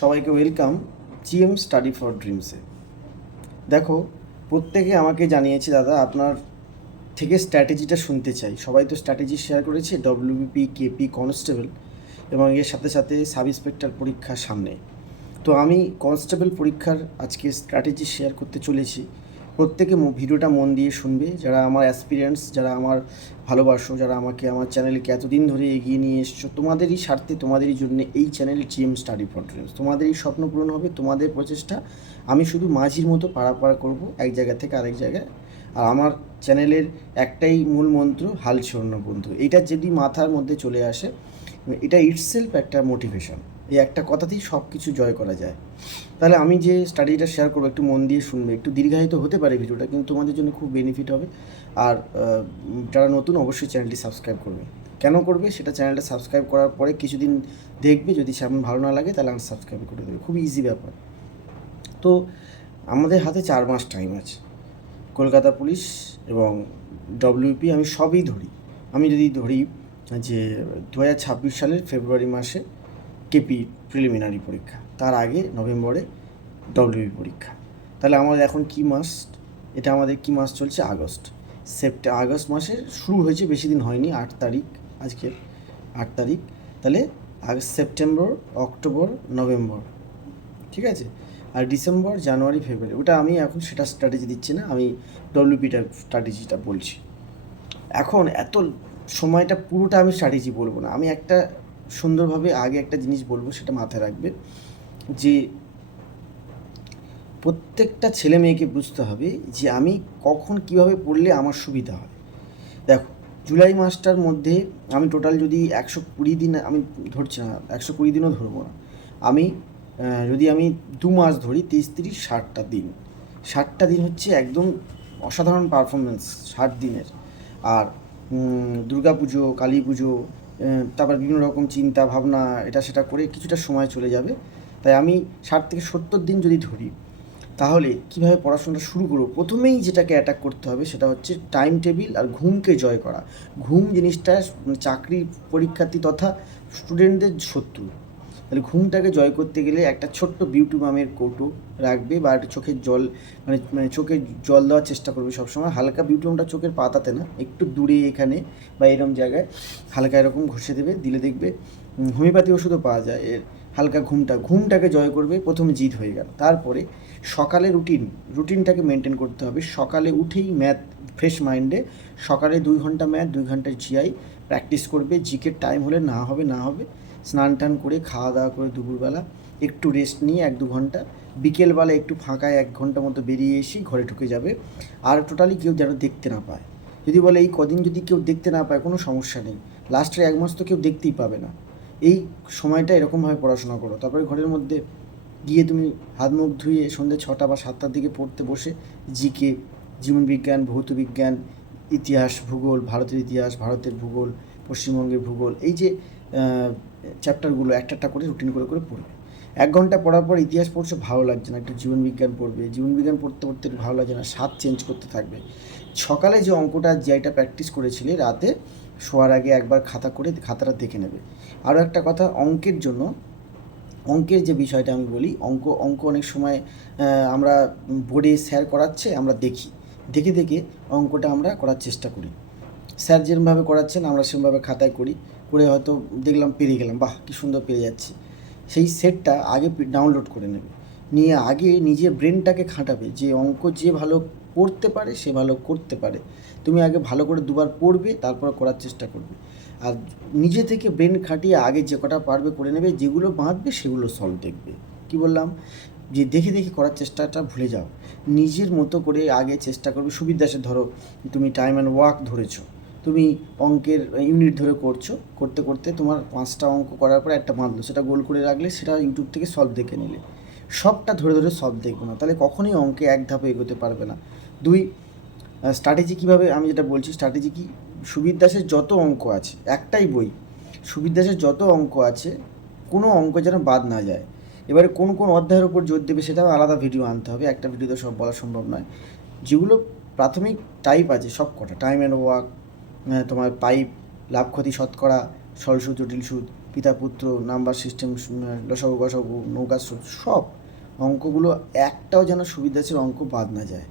সবাইকে welcome GM study for ড্রিমসে দেখো, প্রত্যেকে আমাকে জানিয়েছে, দাদা, আপনার থেকে স্ট্র্যাটেজিটা শুনতে চাই। সবাই তো স্ট্র্যাটেজি শেয়ার করেছে ডব্লিউবিপি কেপি কনস্টেবল এবং এর সাথে সাথে সাব ইন্সপেক্টর পরীক্ষার সামনে। তো আমি কনস্টেবল পরীক্ষার আজকে স্ট্র্যাটেজি শেয়ার করতে চলেছি। প্রত্যেকে ভিডিওটা মন দিয়ে শুনবে। যারা আমার অ্যাসপিরিয়েন্টস যারা আমার ভালোবাসো, যারা আমাকে, আমার চ্যানেলকে এতদিন ধরে এগিয়ে নিয়ে এসছো, তোমাদেরই স্বার্থে, তোমাদেরই জন্য এই channel GM study for dreams তোমাদেরই স্বপ্ন পূরণ হবে, তোমাদের প্রচেষ্টা। আমি শুধু মাঝির মতো পাড়াপাড়া করব, এক জায়গা থেকে আরেক জায়গায়। আর আমার চ্যানেলের একটাই মূল মন্ত্র, হাল ছড়ানো বন্ধু। এটা যদি মাথার মধ্যে চলে আসে, এটা ইটসেলফ একটা মোটিভেশন এই একটা কথাতেই সব কিছু জয় করা যায়। তাহলে আমি যে স্টাডিটা শেয়ার করব, একটু মন দিয়ে শুনবে। একটু দীর্ঘায়িত হতে পারে ভিডিওটা, কিন্তু তোমাদের জন্য খুব বেনিফিট হবে। আর যারা নতুন, অবশ্যই চ্যানেলটি সাবস্ক্রাইব করবে। কেন করবে? সেটা চ্যানেলটা সাবস্ক্রাইব করার পরে কিছুদিন দেখবে। যদি সেমন ভালো না লাগে, তাহলে আনসাবস্ক্রাইব করে দেবে। খুব ইজি ব্যাপার। তো, আমাদের হাতে চার মাস টাইম আছে। কলকাতা পুলিশ এবং ডব্লিউপি আমি সবই ধরি। আমি যদি ধরি যে দু হাজার ছাব্বিশ সালের ফেব্রুয়ারি মাসে কেপি প্রিলিমিনারি পরীক্ষা। তার আগে নভেম্বরে ডব্লিউপি পরীক্ষা। তাহলে আমাদের এখন কি মাস? এটা আমাদের কি মাস চলছে? আগস্ট। সেপ্টে, আগস্ট মাসে শুরু হয়েছে, বেশি দিন হয়নি, আট তারিখ আজকে আট তারিখ। তাহলে আগস্ট সেপ্টেম্বর, অক্টোবর, নভেম্বর, ঠিক আছে? আর ডিসেম্বর, জানুয়ারি, ফেব্রুয়ারি, ওটা আমি এখন সেটা স্ট্র্যাটেজি দিচ্ছি না, আমি ডব্লিউপিটার স্ট্র্যাটেজিটা বলছি। এখন এত সময়টা পুরোটা আমি স্ট্র্যাটেজি বলব না, আমি একটা সুন্দরভাবে আগে একটা জিনিস বলব, সেটা মাথায় রাখবে যে প্রত্যেকটা ছেলে মেয়েকে বুঝতে হবে যে আমি কখন কীভাবে পড়লে আমার সুবিধা হয়। দেখো, জুলাই মাসটার মধ্যে আমি টোটাল যদি একশো কুড়ি দিন, আমি ধরছি না, একশো কুড়ি দিনও ধরবো না। আমি যদি আমি দু মাস ধরি, তিরিশ তিরিশ, ষাটটা দিন। ষাটটা দিন হচ্ছে একদম অসাধারণ পারফরমেন্স ষাট দিনের। আর দুর্গা পুজো কালী পুজো তারপর বিভিন্ন রকম চিন্তা, ভাবনা, এটা সেটা করে কিছুটা সময় চলে যাবে। তাই আমি ষাট থেকে সত্তর দিন যদি ধরি, তাহলে কীভাবে পড়াশোনাটা শুরু করব? প্রথমেই যেটাকে অ্যাটাক করতে হবে সেটা হচ্ছে টাইম টেবিল আর ঘুমকে জয় করা। ঘুম জিনিসটা চাকরি, পরীক্ষার্থী তথা স্টুডেন্টদের শত্রু। তাহলে ঘুমটাকে জয় করতে গেলে একটা ছোট্ট বিউটি মামের কৌটো রাখবে বা একটা চোখের জল মানে মানে চোখে জল দেওয়ার চেষ্টা করবে সবসময়। হালকা বিউটি মামটা চোখের পাতাতে না, একটু দূরে এখানে বা এরকম জায়গায় হালকা এরকম ঘষে দেবে, দিলে দেখবে হোমিওপ্যাথি ওষুধও পাওয়া যায় এর হালকা ঘুমটা, ঘুমটাকে জয় করবে, প্রথমে জিত হয়ে গেল। তারপরে সকালে রুটিন, রুটিনটাকে মেনটেন করতে হবে। সকালে উঠেই ম্যাথ, ফ্রেশ মাইন্ডে সকালে দুই ঘণ্টা ম্যাথ, দুই ঘণ্টা জিআই প্র্যাকটিস করবে জিকের টাইম হলে না হবে না হবে। স্নান টান করে খাওয়া দাওয়া করে দুপুরবেলা একটু রেস্ট নিয়ে এক দু ঘণ্টা। বিকেলবেলা একটু ফাঁকায় এক ঘণ্টা মতো বেরিয়ে এসে ঘরে ঢুকে যাবে। আর টোটালি কেউ যেন দেখতে না পায়। যদি বলে এই কদিন যদি কেউ দেখতে না পায়, কোনো সমস্যা নেই। লাস্টের এক মাস তো কেউ দেখতেই পাবে না। এই সময়টা এরকমভাবে পড়াশোনা করো। তারপরে ঘরের মধ্যে গিয়ে তুমি হাত মুখ ধুয়ে সন্ধ্যে ছটা বা সাতটার দিকে পড়তে বসে জিকে, জীবনবিজ্ঞান ভৌত বিজ্ঞান ইতিহাস ভূগোল, ভারতের ইতিহাস, ভারতের ভূগোল, পশ্চিমবঙ্গের ভূগোল, এই যে চ্যাপ্টারগুলো একটা একটা করে রুটিন করে করে পড়বে। এক ঘণ্টা পড়ার পর ইতিহাস পড়ছে, ভালো লাগছে না। একটু জীবনবিজ্ঞান পড়বে জীবনবিজ্ঞান পড়তে পড়তে ভালো লাগছে না, স্বাদ চেঞ্জ করতে থাকবে। সকালে যে অঙ্কটা যেটা প্র্যাকটিস করেছিলে, রাতে শোয়ার আগে একবার খাতা করে, খাতাটা দেখে নেবে। আরও একটা কথা, অঙ্কের জন্য, অঙ্কের যে বিষয়টা আমি বলি, অঙ্ক অঙ্ক অনেক সময় আমরা বোর্ডে স্যার করাচ্ছে, আমরা দেখি। দেখে দেখে অঙ্কটা আমরা করার চেষ্টা করি। স্যার যেরমভাবে করাচ্ছেন, আমরা সেরমভাবে খাতায় করি। করে হয়তো দেখলাম পেরে গেলাম, বাহ, কী সুন্দর পেরে যাচ্ছি। সেই সেটটা আগে ডাউনলোড করে নেবে। নিয়ে আগে নিজের ব্রেনটাকে খাটাবে যে অঙ্ক যে ভালো পড়তে পারে, সে ভালো করতে পারে। তুমি আগে ভালো করে দুবার পড়বে, তারপর করার চেষ্টা করবে। আর নিজে থেকে ব্রেন খাটিয়ে আগে যে কটা পারবে করে নেবে, যেগুলো বাঁধবে সেগুলো সলভ দেখবে। কি বললাম? যে দেখে দেখে করার চেষ্টাটা ভুলে যাও। নিজের মতো করে আগে চেষ্টা করবে। সুবিধাসে ধরো, তুমি টাইম অ্যান্ড ওয়ার্ক ধরেছো। তুমি অঙ্কের ইউনিট ধরে করছ। করতে করতে তোমার পাঁচটা অঙ্ক করার পর একটা বাঁধলো। সেটা গোল করে রাখলে সেটা ইউটিউব থেকে সলভ দেখে নিলে। সবটা ধরে ধরে সলভ দেখবে না। তাহলে কখনোই অঙ্কে এক ধাপে এগোতে পারবে না। দুই স্ট্র্যাটেজি কীভাবে, আমি যেটা বলছি স্ট্র্যাটেজি কি? সুবির দাসের যত অঙ্ক আছে, একটাই বই। সুবির দাসের যত অঙ্ক আছে, কোনো অঙ্ক যেন বাদ না যায়। এবারে কোন কোন অধ্যায়ের উপর জোর দেবে সেটাও আলাদা ভিডিও আনতে হবে। একটা ভিডিওতে সব বলা সম্ভব নয়। যেগুলো প্রাথমিক টাইপ আছে, সব কটা। টাইম অ্যান্ড ওয়ার্ক তোমার পাইপ লাভ, ক্ষতি, শতকরা, সরল সুদ, জটিল সুদ, পিতা, পুত্র নাম্বার সিস্টেম লসাগু, গসাগু, নৌকা, স্রোত, সব অঙ্কগুলো একটাও যেন সুবিধাশীল অঙ্ক বাদ না যায়।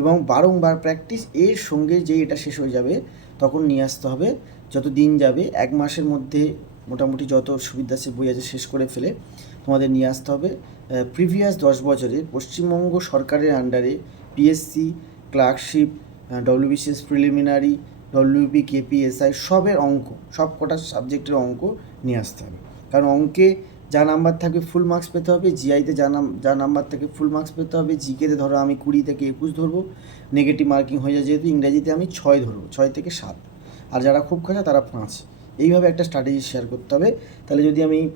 এবং বারংবার প্র্যাকটিস এর সঙ্গে যে এটা শেষ হয়ে যাবে, তখন নিয়ে আসতে হবে। যত দিন যাবে, এক মাসের মধ্যে মোটামুটি যত সুবিধাশীল বই আছে শেষ করে ফেলে তোমাদের নিয়ে আসতে হবে। প্রিভিয়াস দশ বছরে পশ্চিমবঙ্গ সরকারের আন্ডারে PSC clerkship WBCS preliminary WB KPSI সবের অঙ্ক, সব কটা সাবজেক্টের অঙ্ক নিয়ে আসতে হবে। কারণ অঙ্কে যা নাম্বার থাকবে ফুল মার্কস পেতে হবে জিআইতে যা নাম যা নাম্বার থাকে ফুল মার্কস পেতে হবে জিকেতে ধরো আমি কুড়ি থেকে একুশ ধরবো নেগেটিভ মার্কিং হয়ে যায় যেহেতু ইংরাজিতে আমি ছয় ধরবো, ছয় থেকে সাত। আর যারা খুব খাজা তারা পাঁচ। এইভাবে একটা স্ট্র্যাটেজি শেয়ার করতে হবে। তাহলে যদি আমি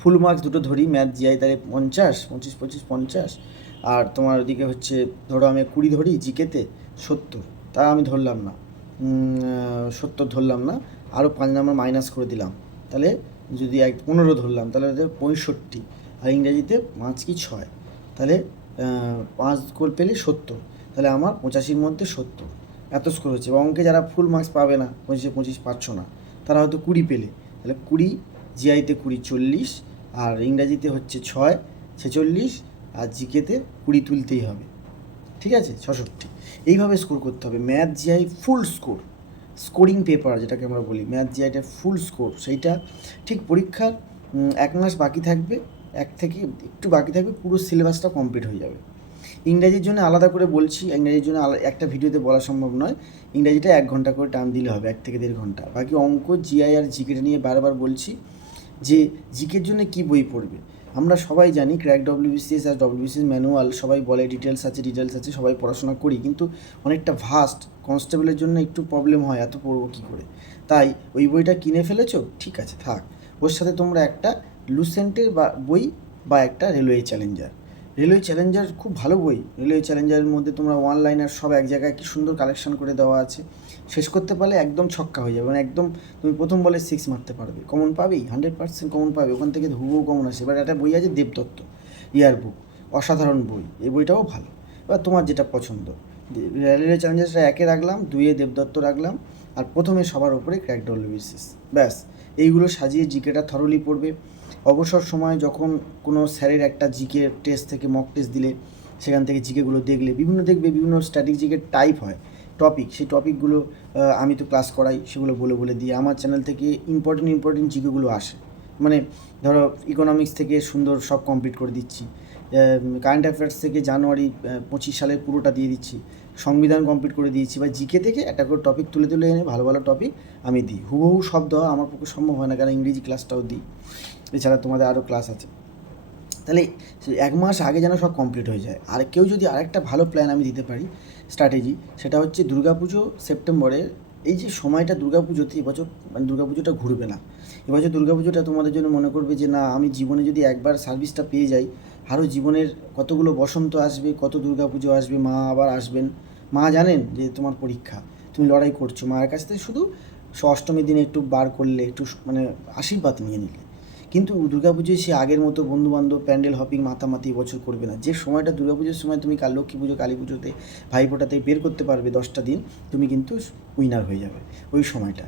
ফুল মার্কস দুটো ধরি ম্যাথ জিআই তাহলে পঞ্চাশ, পঁচিশ পঁচিশ, পঞ্চাশ। আর তোমার ওদিকে হচ্ছে, ধরো আমি কুড়ি ধরি জিকেতে সত্তর। তা আমি ধরলাম না। সত্তর ধরলাম না। আরও পাঁচ নাম্বার মাইনাস করে দিলাম। তাহলে যদি এক পনেরো ধরলাম, তাহলে পঁয়ষট্টি। আর ইংরেজিতে পাঁচ কি ছয়? তাহলে পাঁচ স্কোর পেলে সত্তর। তাহলে আমার পঁচাশির মধ্যে সত্তর। এত স্কোর হচ্ছে। এবং অঙ্কে যারা ফুল মার্কস পাবে না, পঁচিশে পঁচিশ পাচ্ছ না, তারা হয়তো কুড়ি পেলে। তাহলে কুড়ি, জিআইতে কুড়ি চল্লিশ, আর ইংরাজিতে হচ্ছে ছয়, ছেচল্লিশ, আর জিকেতে কুড়ি তুলতেই হবে। ঠিক আছে? ছষট্টি। এইভাবে স্কোর করতে হবে। Math GI full score scoring paper যেটাকে আমরা বলি ম্যাথ জিআইটা ফুল স্কোর সেইটা ঠিক পরীক্ষার এক মাস বাকি থাকবে, এক থেকে একটু বাকি থাকবে, পুরো সিলেবাসটা কমপ্লিট হয়ে যাবে। ইংরাজির জন্য আলাদা করে বলছি, ইংরাজির জন্য একটা ভিডিওতে বলা সম্ভব নয়। ইংরাজিটা এক ঘণ্টা করে টাইম দিলে হবে, এক থেকে দেড় ঘণ্টা। বাকি অঙ্ক জিআই আর জিকেটা নিয়ে বারবার বলছি যে জিকের জন্য কি বই পড়বে? আমরা সবাই জানি ক্র্যাক ডব্লিউবিসিএস আর ডব্লিউবিসিএস ম্যানুয়াল, সবাই বলে ডিটেলস আছে ডিটেলস আছে, সবাই পড়াশোনা করি, কিন্তু অনেকটা ভাস্ট কনস্টেবলের জন্য একটু প্রবলেম হয়, এত পড়ব কী করে? তাই ওই বইটা কিনে ফেলেছো? ঠিক আছে, থাক। ওর সাথে তোমরা একটা লুসেন্টের বা, বই বা একটা রেলওয়ে চ্যালেঞ্জার। রেলওয়ে চ্যালেঞ্জার খুব ভালো বই। রেলওয়ে চ্যালেঞ্জারের মধ্যে তোমরা ওয়ান লাইনার সব এক জায়গায় কি সুন্দর কালেকশন করে দেওয়া আছে। শেষ করতে পারলে একদম ছক্কা হয়ে যাবে। মানে একদম তুমি প্রথম বলে সিক্স মারতে পারবে। কমন পাবেই হান্ড্রেড পার্সেন্ট কমন পাবে। ওখান থেকে হুবহু কমন আসে। এবার একটা বই আছে দেবদত্ত ইয়ার বুক অসাধারণ বই। এই বইটাও ভালো। এবার তোমার যেটা পছন্দ। রেলওয়ে চ্যালেঞ্জার্সটা একে রাখলাম, দুইয়ে দেবদত্ত রাখলাম, আর প্রথমে সবার ওপরে ক্র্যাক ডব্লিউবিসিএস ব্যাস, এইগুলো সাজিয়ে জিকেটা থরলি পড়বে। অবসর সময় যখন কোনো স্যারের একটা জিকে টেস্ট থেকে মক টেস্ট দিলে, সেখান থেকে জিকেগুলো দেখলে, বিভিন্ন দেখবে, বিভিন্ন স্ট্যাটিক জিকের টাইপ হয় টপিক সেই টপিকগুলো আমি তো ক্লাস করাই, সেগুলো বলে বলে দিই। আমার চ্যানেল থেকে ইম্পর্টেন্ট ইম্পর্টেন্ট জিকেগুলো আসে। মানে ধরো ইকোনমিক্স থেকে সুন্দর সব কমপ্লিট করে দিচ্ছি। কারেন্ট অ্যাফেয়ার্স থেকে জানুয়ারি পঁচিশ সালের পুরোটা দিয়ে দিচ্ছি। সংবিধান কমপ্লিট করে দিয়েছি বা জিকে থেকে একটা করে টপিক তুলে তুলে এনে ভালো ভালো টপিক আমি দিই। হুবহু শব্দ আমার পক্ষে সম্ভব হয় না, কারণ ইংরেজি ক্লাসটাও দিই। এছাড়া তোমাদের আরও ক্লাস আছে। তাহলে এক মাস আগে যেন সব কমপ্লিট হয়ে যায়। আর কেউ যদি আরেকটা ভালো প্ল্যান আমি দিতে পারি স্ট্র্যাটেজি সেটা হচ্ছে দুর্গাপুজো সেপ্টেম্বরে, এই যে সময়টা দুর্গাপুজোতে এবছর মানে দুর্গাপুজোটা ঘুরবে না। এবছর দুর্গাপুজোটা তোমাদের জন্য মনে করবে যে, না, আমি জীবনে যদি একবার সার্ভিসটা পেয়ে যাই আরও জীবনের কতগুলো বসন্ত আসবে, কত দুর্গাপুজো আসবে, মা আবার আসবেন। মা জানেন যে, তোমার পরীক্ষা, তুমি লড়াই করছ। মায়ের কাছ থেকে শুধু অষ্টমীর দিনে একটু বার করলে, একটু মানে আশীর্বাদ নিয়ে নিলে। কিন্তু দুর্গাপুজোয় সে আগের মতো বন্ধুবান্ধব, প্যান্ডেল হপিং, মাতামাতি বছর করবে না। যে সময়টা দুর্গাপুজোর সময় তুমি কাল লক্ষ্মী পুজো, কালী পুজোতে ভাইফোঁটাতে বের করতে পারবে দশটা দিন, তুমি কিন্তু উইনার হয়ে যাবে ওই সময়টা।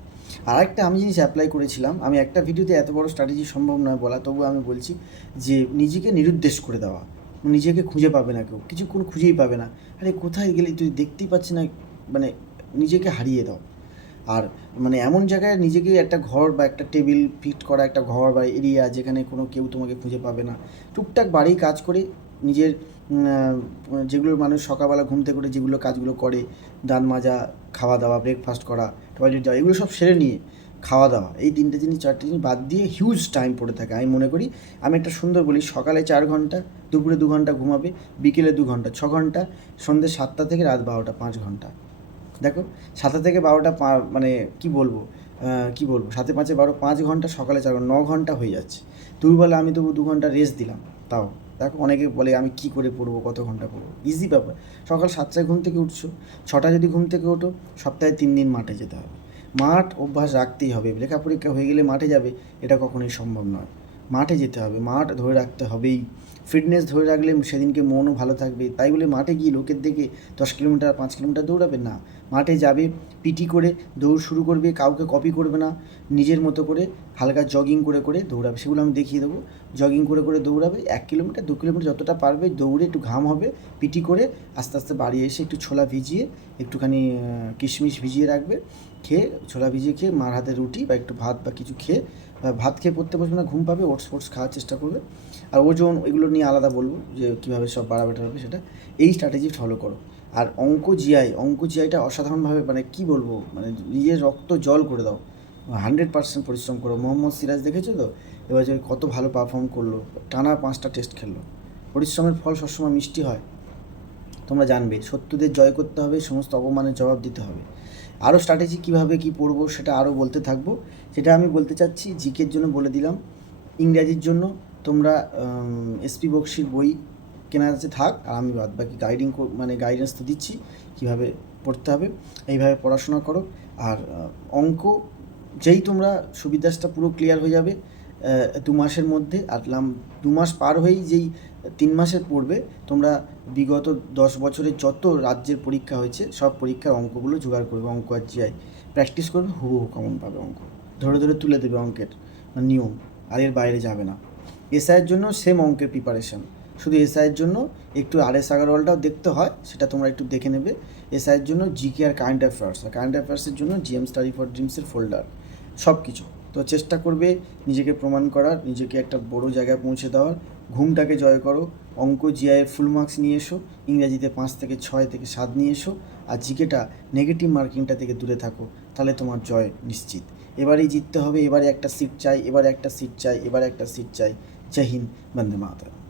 আর একটা আমি জিনিস অ্যাপ্লাই করেছিলাম, আমি একটা ভিডিওতে এত বড় স্ট্র্যাটেজি সম্ভব নয় বলা তবু আমি বলছি যে নিজেকে নিরুদ্দেশ করে দেওয়া। নিজেকে খুঁজে পাবে না কেউ, কিছুক্ষণ খুঁজেই পাবে না। আরে কোথায় গেলে তুই দেখতেই পাচ্ছি না মানে নিজেকে হারিয়ে দাও। আর মানে এমন জায়গায় নিজেকে একটা ঘর বা একটা টেবিল, ফিট করা একটা ঘর বা এরিয়া যেখানে কোনো কেউ তোমাকে খুঁজে পাবে না। টুকটাক বাড়ি কাজ করে নিজের যেগুলো মানুষ সকালবেলা ঘুম থেকে করে যেগুলো কাজগুলো করে, দান মাজা, খাওয়া দাওয়া ব্রেকফাস্ট করা টয়লেট যাওয়া, এগুলো সব সেরে নিয়ে খাওয়া দাওয়া। এই তিনটে জিনিস, চারটে জিনিস বাদ দিয়ে হিউজ টাইম পড়ে থাকে। আমি মনে করি, আমি একটা সুন্দর বলি, সকালে চার ঘণ্টা, দুপুরে দু ঘণ্টা ঘুমাবে, বিকেলে দু ঘণ্টা, ছ ঘণ্টা, সন্ধ্যে সাতটা থেকে রাত বারোটা, পাঁচ ঘণ্টা। দেখো, সাতটা থেকে বারোটা মানে কি বলব কি বলব সাথে পাঁচে বারো, পাঁচ ঘণ্টা সকালে চার, ন ঘণ্টা হয়ে যাচ্ছে। দুর্বলে আমি তবু দু ঘণ্টা রেস্ট দিলাম, তাও। দেখো, অনেকে বলে আমি কি করে পড়ব, কত ঘণ্টা পড়ব? ইজি ব্যাপার। সকাল সাতটায় ঘুম থেকে উঠছো, ছটা যদি ঘুম থেকে ওঠো, সপ্তাহে তিন দিন মাঠে যেতে হবে। মাঠ অভ্যাস রাখতেই হবে। লেখা পরীক্ষা হয়ে গেলে মাঠে যাবে, এটা কখনোই সম্ভব নয়। মাঠে যেতে হবে, মাঠ ধরে রাখতে হবেই। ফিটনেস ধরে রাখলে সেদিনকে মনও ভালো থাকবে। তাই বলে মাঠে গিয়ে লোকের দেখে দশ কিলোমিটার, পাঁচ কিলোমিটার দৌড়াবে না। মাঠে যাবে পিটি করে দৌড় শুরু করবে, কাউকে কপি করবে না। নিজের মতো করে হালকা জগিং করে করে দৌড়াবে। সেগুলো আমি দেখিয়ে দেবো। জগিং করে করে দৌড়াবে, এক কিলোমিটার, দু কিলোমিটার যতটা পারবে দৌড়ে একটু ঘাম হবে পিটি করে আস্তে আস্তে বাড়ি এসে একটু ছোলা ভিজিয়ে, একটুখানি কিশমিশ ভিজিয়ে রাখবে। খেয়ে ছোলা ভিজিয়ে খেয়ে মার হাতে রুটি বা একটু ভাত বা কিছু খেয়ে ভাত খেয়ে পড়তে বসবে না ঘুম পাবে ওটস ফোটস খাওয়ার চেষ্টা করবে। আর ওজন এগুলো নিয়ে আলাদা বলব, যে কীভাবে সব বাড়াবে টাড়াবে সেটা, এই স্ট্র্যাটেজি ফলো করো। আর অঙ্ক জিআই অঙ্ক জিআইটা অসাধারণভাবে মানে কি বলব মানে নিজের রক্ত জল করে দাও। হান্ড্রেড পার্সেন্ট পরিশ্রম করো। মোহাম্মদ সিরাজ দেখেছ তো? এবার যে কত ভালো পারফর্ম করল, টানা পাঁচটা টেস্ট খেললো। পরিশ্রমের ফল সবসময় মিষ্টি হয়। তোমরা জানবে শত্রুদের জয় করতে হবে, সমস্ত অপমানের জবাব দিতে হবে। আরও স্ট্র্যাটেজি কীভাবে কী পড়ব সেটা আরও বলতে থাকব। সেটা আমি বলতে চাচ্ছি জিকের জন্য বলে দিলাম, ইংরাজির জন্য তোমরা এসপি বক্সির বই কেনার কাছে থাক, আর আমি বাদ বাকি গাইডিং মানে গাইডেন্স তো দিচ্ছি, কীভাবে পড়তে হবে, এইভাবে পড়াশোনা করো। আর অঙ্ক, যেই তোমরা সুবিধাসটা পুরো ক্লিয়ার হয়ে যাবে দু মাসের মধ্যে, আর দু মাস পার হয়েই যেই তিন মাসের পড়বে তোমরা বিগত দশ বছরের যত রাজ্যের পরীক্ষা হয়েছে, সব পরীক্ষার অঙ্কগুলো জোগাড় করবে, অঙ্ক আর জিআই প্র্যাকটিস করবে, হুবহু কমন পাবে অঙ্ক। ধরে ধরে তুলে দেবে অঙ্কের নিয়ম, আর এর বাইরে যাবে না। এসআইয়ের জন্য সেম অঙ্কের প্রিপারেশন শুধু এসআইয়ের জন্য, একটু আর এস আগারওয়ালটাও দেখতে হয়, সেটা তোমরা একটু দেখে নেবে। এসআইয়ের জন্য জিকে আর কারেন্ট অ্যাফেয়ার্স আর কারেন্ট অ্যাফেয়ার্সের জন্য জিএম স্টাডি ফর ড্রিমসের ফোল্ডার সব কিছু তো চেষ্টা করবে নিজেকে প্রমাণ করার, নিজেকে একটা বড় জায়গায় পৌঁছে দেওয়ার ঘুমটাকে জয় করো, অঙ্ক জিআইয়ের ফুল মার্কস নিয়ে এসো, ইংরাজিতে পাঁচ থেকে ছয় থেকে সাত নিয়ে এসো, আর জিকেটা নেগেটিভ মার্কিংটা থেকে দূরে থাকো, তাহলে তোমার জয় নিশ্চিত। এবারেই জিততে হবে, এবারে একটা সিট চাই, এবারে একটা সিট চাই, এবারে একটা সিট চাই। জয় হিন্দ, বন্দে মাতরম।